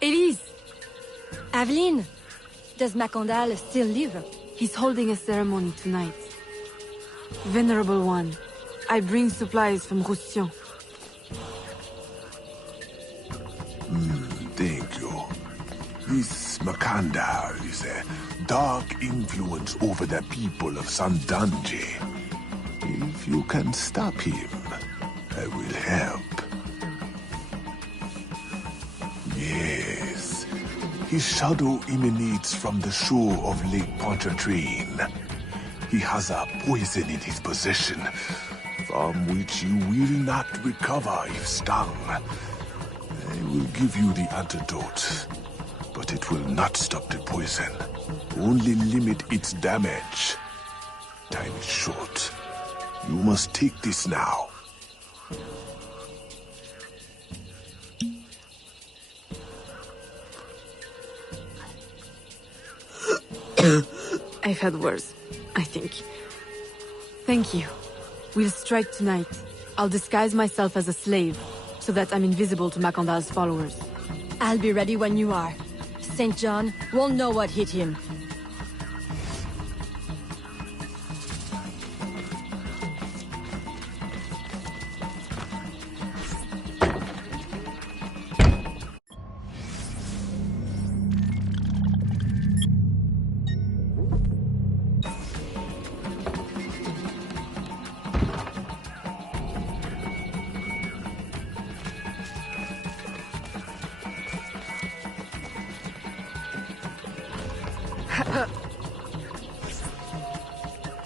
Elise! Aveline! Does Macondal still live? He's holding a ceremony tonight. Venerable One, I bring supplies from Roussillon. Thank you. This Macandal is a dark influence over the people of Sandanji. If you can stop him, I will help. Yes. His shadow emanates from the shore of Lake Pontchartrain. He has a poison in his possession, from which you will not recover if stung. I will give you the antidote, but it will not stop the poison. Only limit its damage. Time is short. You must take this now. I've had worse, I think. Thank you. We'll strike tonight. I'll disguise myself as a slave, so that I'm invisible to Macandal's followers. I'll be ready when you are. St. John won't know what hit him.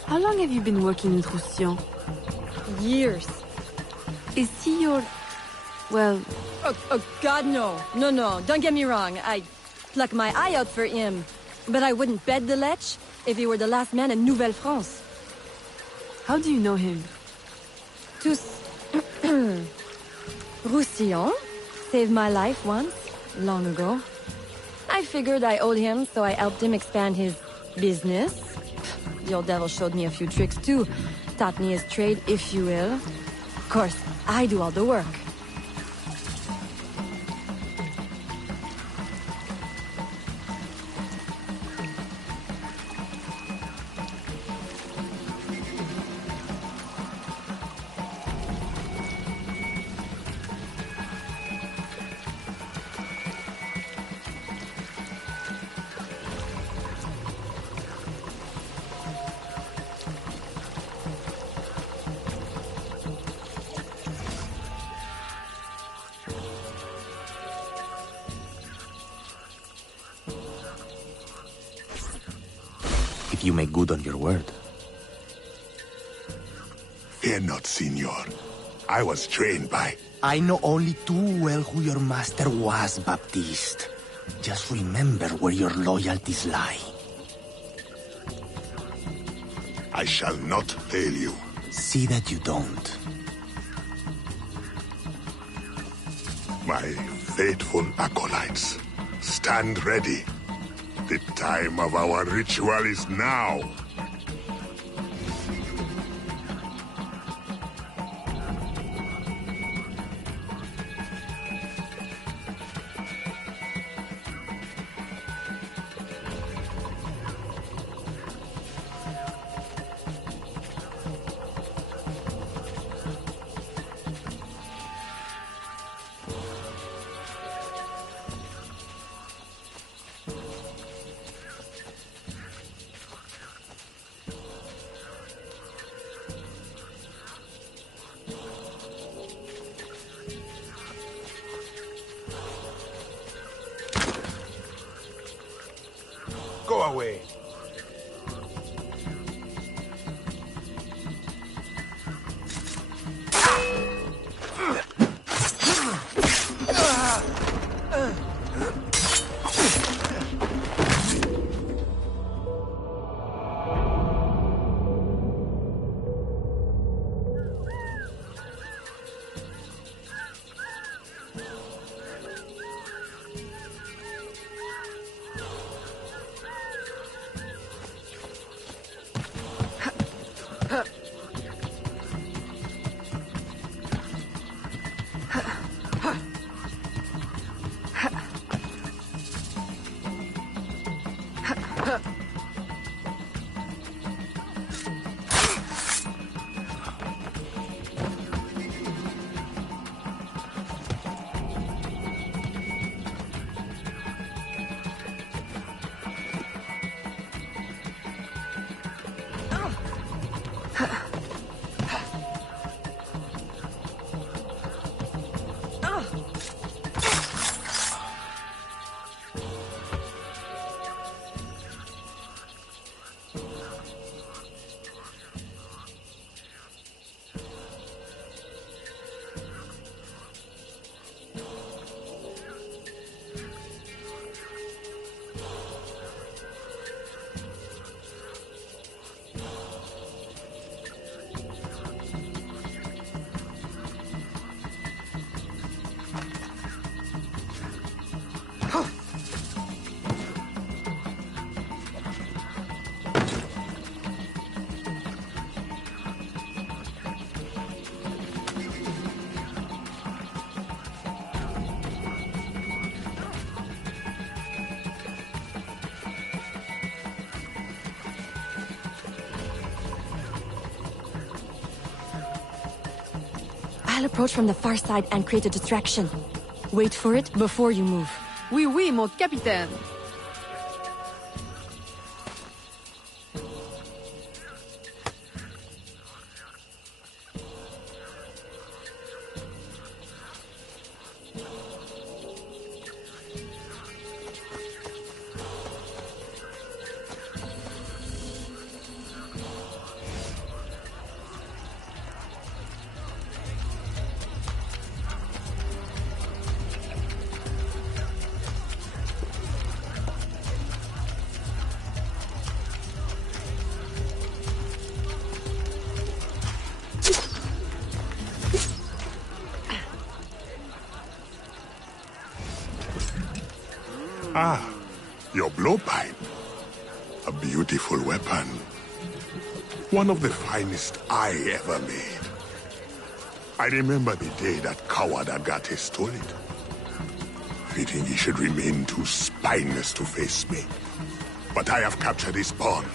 How long have you been working in Roussillon? Years. Is he your... well... Oh, God, no. No, don't get me wrong. I'd pluck my eye out for him. But I wouldn't bet the lech if he were the last man in Nouvelle-France. How do you know him? Roussillon saved my life once, long ago. I figured I owed him, so I helped him expand his business. The old devil showed me a few tricks too. Taught me his trade, if you will. Of course, I do all the work. If you make good on your word. Fear not, Signor. I was trained by... I know only too well who your master was, Baptiste. Just remember where your loyalties lie. I shall not fail you. See that you don't. My faithful acolytes, stand ready. The time of our ritual is now. Go away. I'll approach from the far side and create a distraction. Wait for it before you move. Oui, oui, mon capitaine. Ah, your blowpipe. A beautiful weapon. One of the finest I ever made. I remember the day that coward Agate stole it. Fitting he should remain too spineless to face me. But I have captured his pawn.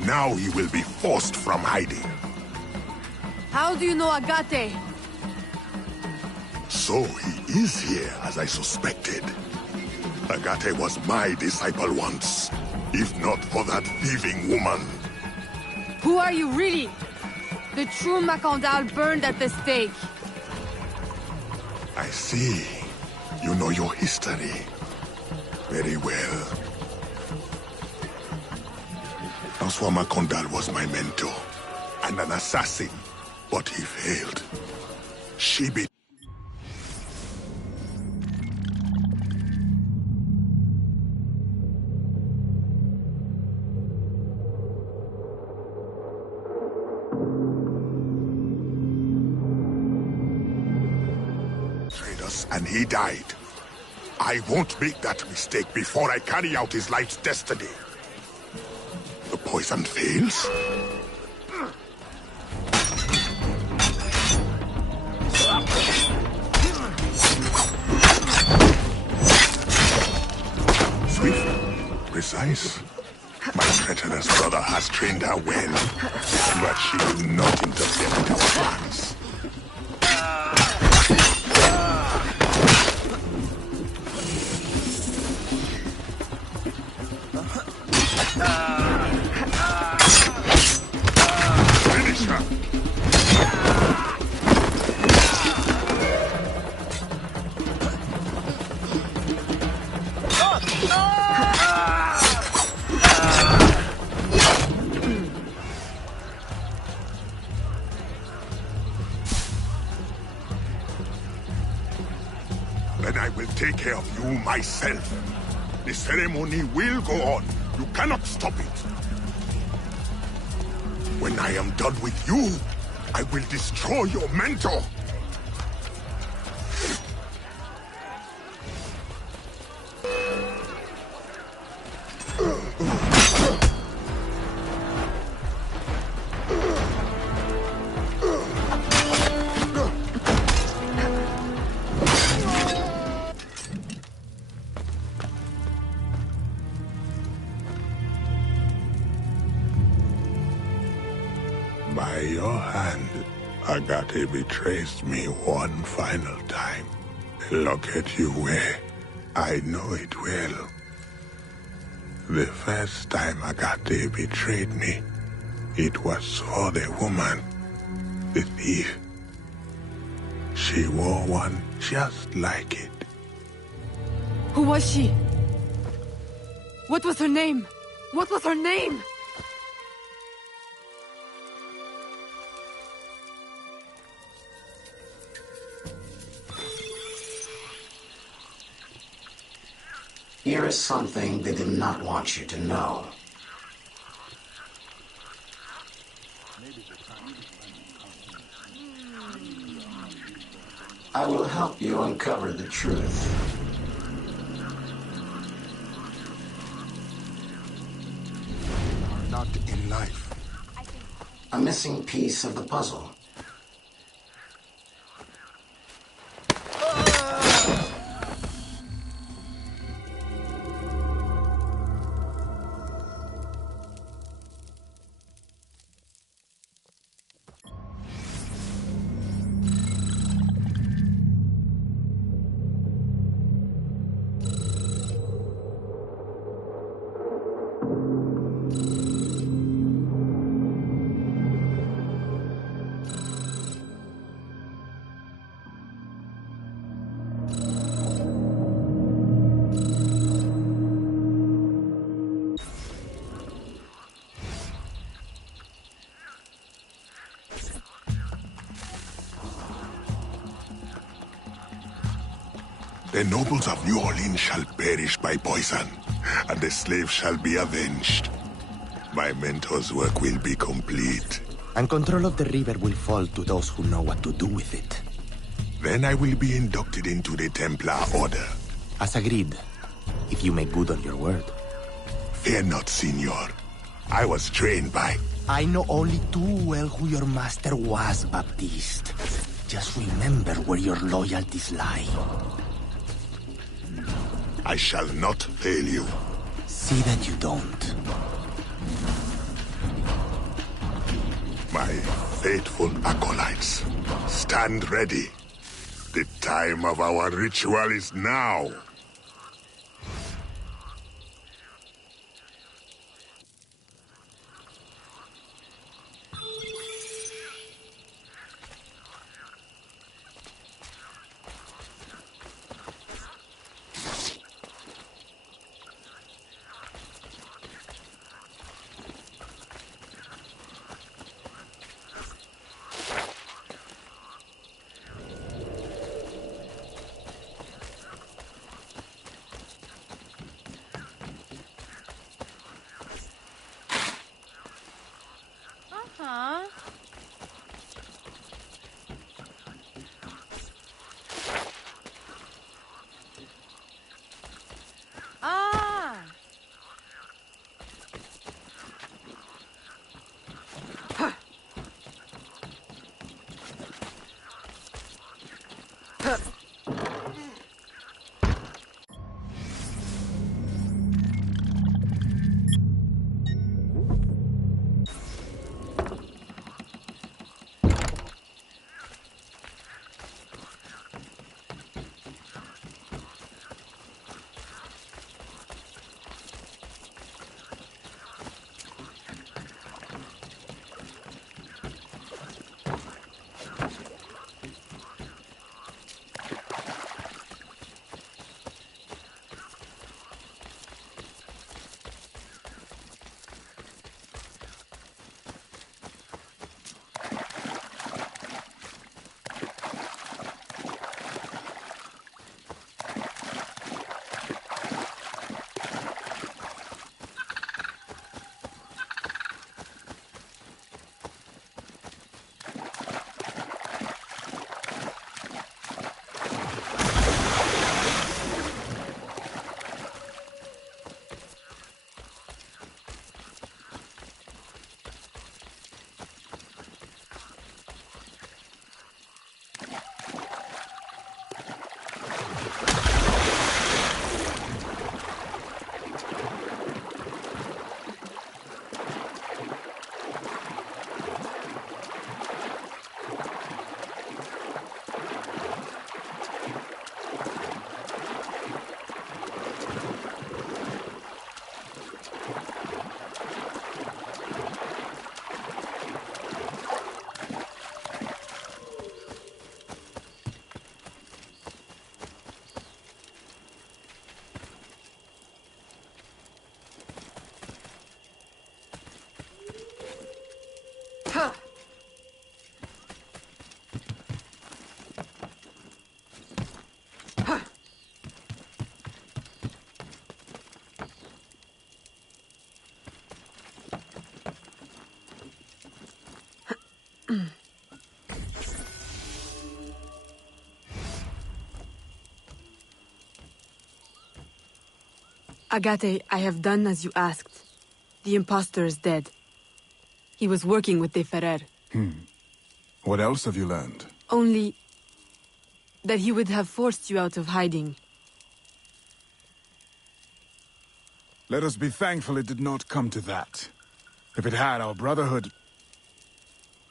Now he will be forced from hiding. How do you know Agate? So he is here, as I suspected. Agate was my disciple once, if not for that thieving woman. Who are you really? The true Macandal burned at the stake. I see. You know your history. Very well. Francois Macandal was my mentor, and an assassin. but he failed. She betrayed. Us and he died. I won't make that mistake before I carry out his life's destiny. The poison fails? Swift, precise. My treacherous brother has trained her well, but she will not interfere with our plans. Finish her! Then I will take care of you myself. The ceremony will go on. You cannot stop it. When I am done with you, I will destroy your mentor. By your hand, Agate betrays me one final time. Look at you wear. I know it well. The first time Agate betrayed me, it was for the woman, the thief. She wore one just like it. Who was she? What was her name? What was her name? Here is something they did not want you to know. I will help you uncover the truth. Not in life. A missing piece of the puzzle. The nobles of New Orleans shall perish by poison, and the slaves shall be avenged. My mentor's work will be complete. And control of the river will fall to those who know what to do with it. Then I will be inducted into the Templar Order. As agreed, if you make good on your word. Fear not, Signor. I was trained by... I know only too well who your master was, Baptiste. Just remember where your loyalties lie. I shall not fail you. See that you don't. My faithful acolytes, stand ready. The time of our ritual is now. Huh? Ah! Agate, I have done as you asked. The impostor is dead. He was working with De Ferrer. What else have you learned? Only that he would have forced you out of hiding. Let us be thankful it did not come to that. If it had, our brotherhood...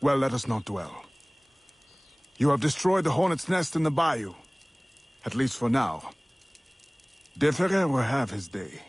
Well, let us not dwell. You have destroyed the hornet's nest in the bayou. At least for now. De Ferrer will have his day.